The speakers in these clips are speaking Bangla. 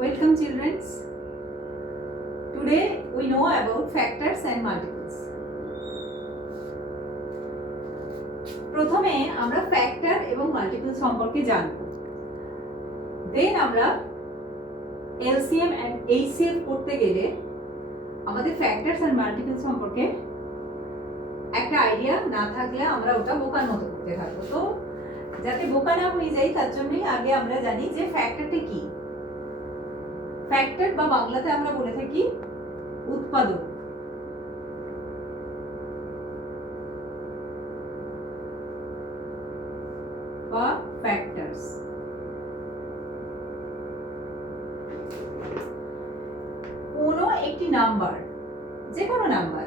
Welcome children. Today we know about factors and multiples. প্রথমে আমরা ফ্যাক্টর এবং মাল্টিপল সম্পর্কে জানব। দেন আমরা এলসিএম এন্ড এইচসিএফ করতে গেলে আমাদের ফ্যাক্টরস এন্ড মাল্টিপল সম্পর্কে একটা আইডিয়া না থাকলে আমরা ওটা বোকার মতো করতে থাকবো। তো যাতে বোকা না হয়ে যাই তার জন্যই আগে আমরা জানি যে ফ্যাক্টরটা কি। ফ্যাক্টর বা বাংলাতে আমরা বলে থাকি উৎপাদক। বা ফ্যাক্টরস। কোনো একটি নাম্বার, যে কোনো নাম্বার,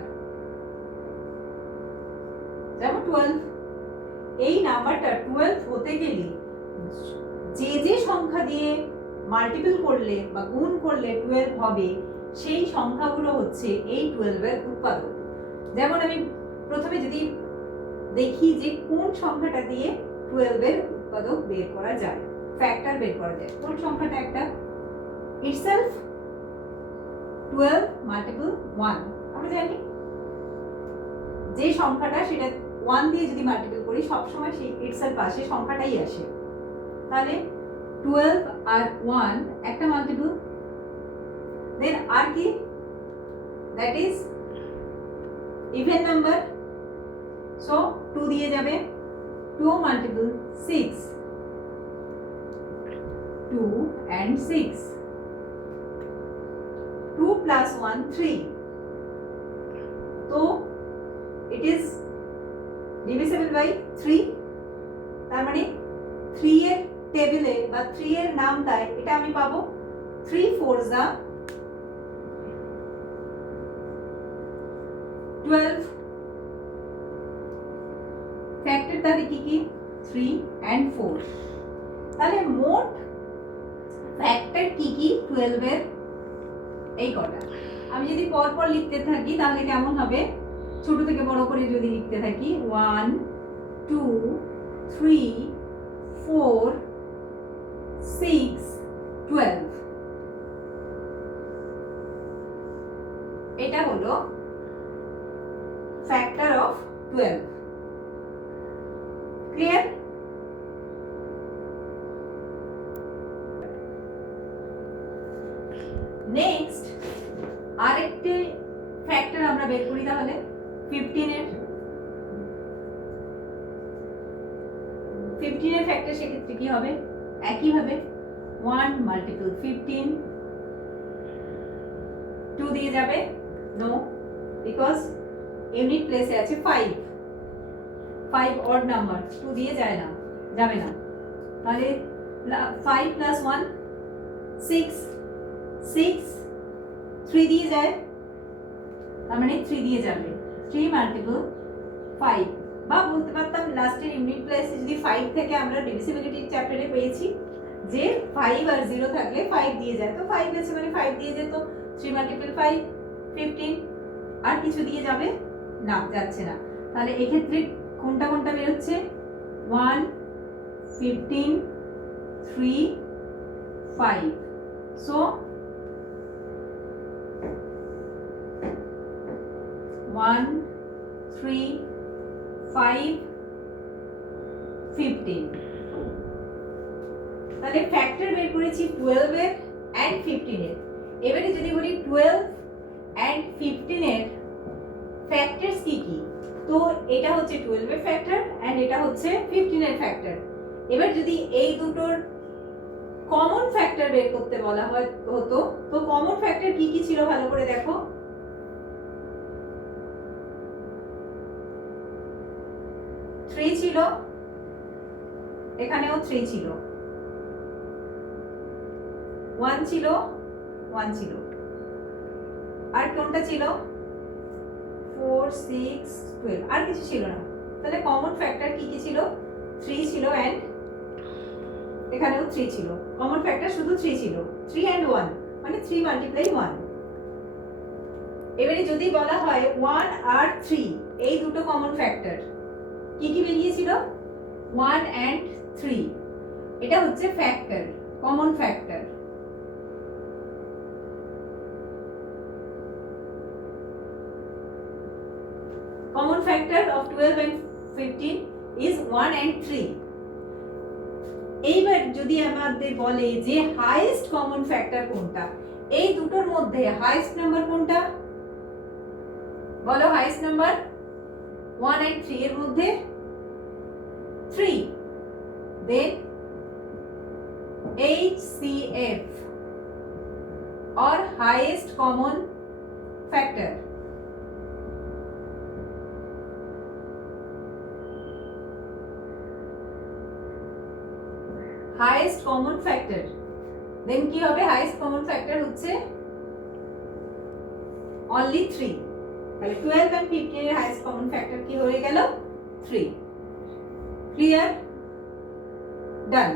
যেমন 12, এই নাম্বারটা 12 হতে গেলে যে সংখ্যা দিয়ে মাল্টিপল করলে বা গুণ করলে 12 হবে সেই সংখ্যাগুলো হচ্ছে এই 12 এর উৎপাদক। যেমন আমি প্রথমে যদি দেখি যে কোন সংখ্যাটা দিয়ে 12 এর উৎপাদক বের করা যায়, ফ্যাক্টর বের করা যায়, কোন সংখ্যাটা একটা itself 12 মাল্টিপল 1 আমরা জানি যে সংখ্যাটা সেটা 1 দিয়ে যদি মাল্টিপল করি সব সময় সেই itself আসে, সংখ্যাটাই আসে। তাহলে 12 আর 1 একটা মাল্টিপল। দেন আর কি, that is even number, so 2 দিয়ে যাবে, 2 মাল্টিপল 6, 2 and 6, 2 plus 1 3, তো it is divisible by 3, তার মানে 3 এর টেবিলে বা 3 এর নামটায় এটা আমি পাবো 3 4s are 12। ফ্যাক্টর তাহলে কি কি 3 and 4। তাহলে মোট ফ্যাক্টর কি কি 12 এর এই কটা। আমি যদি পর পর লিখতে থাকি তাহলে কেমন হবে, ছোট থেকে বড় করে যদি লিখতে থাকি 1 2 3 4 6 12, এটা হলো ফ্যাক্টর অফ 12। ক্লিয়ার? নেক্সট আরেকটি ফ্যাক্টর আমরা বের করি তাহলে 15 এর। 15 এর ফ্যাক্টর সেক্ষেত্রে কি হবে, একই ভাবে 1 মাল্টিপল 15, 2 দিয়ে যাবে, নো, বিকজ ইউনিট প্লেসে আছে 5 অড নাম্বার, 2 দিয়ে যায় না, যাবে না। তাহলে 5 প্লাস 1 6, 6 3 দিয়ে যায়, তার মানে 3 দিয়ে যাবে, 3 মাল্টিপল 5, বা বলতে পারতাম লাস্টের ইউনিট প্লেসে যদি 5 থেকে আমরা ডিভিজিবিলিটি চ্যাপ্টারে পেয়েছি যে 5 আর 0 থাকলে 5 দিয়ে যায়, তো 5 আছে মানে 5 দিয়ে যেত, 3 মাল্টিপল 5 15, আর কিছু দিয়ে যাবে না, যাচ্ছে না। তাহলে এক্ষেত্রে কোনটা কোনটা বের হচ্ছে 1 15 3 5, সো 1 3 5 15। তাহলে ফ্যাক্টর বের করেছি 12 এর এন্ড 15 এর। এবারে যদি বলি 12 এন্ড 15 এর ফ্যাক্টরস কি কি, তো এটা হচ্ছে 12 এর ফ্যাক্টর এন্ড এটা হচ্ছে 15 এর ফ্যাক্টর। এবার যদি এই দুটোর কমন ফ্যাক্টর বের করতে বলা হতো, তো কমন ফ্যাক্টর কি কি ছিল ভালো করে দেখো। 3 ছিল, এখানেও 3 ছিল, 1 ছিল, 1 ছিল, আর কোনটা ছিল 4 6 12, আর কিছু ছিল না। তাহলে কমন ফ্যাক্টর কি কি ছিল, 3 ছিল এন্ড এখানেও 3 ছিল, কমন ফ্যাক্টর শুধু 3 ছিল, 3 and 1 মানে 3 মাল্টিপ্লাই 1। এবারে যদি বলা হয় 1 আর 3 এই দুটো কমন ফ্যাক্টর কি কি বেরিয়েছিল, 1 and 3, এটা হচ্ছে factor, common factor. Common factor of 12 and 15 is 1 and 3. এইবার যদি আমাদের বলে যে হাইয়েস্ট কমন ফ্যাক্টর কোনটা, এই দুটোর মধ্যে হাইয়েস্ট নাম্বার কোনটা? বলো হাইয়েস্ট নাম্বার 1 and 3 এর মধ্যে 3. Then HCF or highest common factor. Highest common factor. Then কি হবে? Highest common factor হচ্ছে only 3. তাহলে 12 and 15 এর highest common factor কি হয়ে গেল? 3. Clear? Done.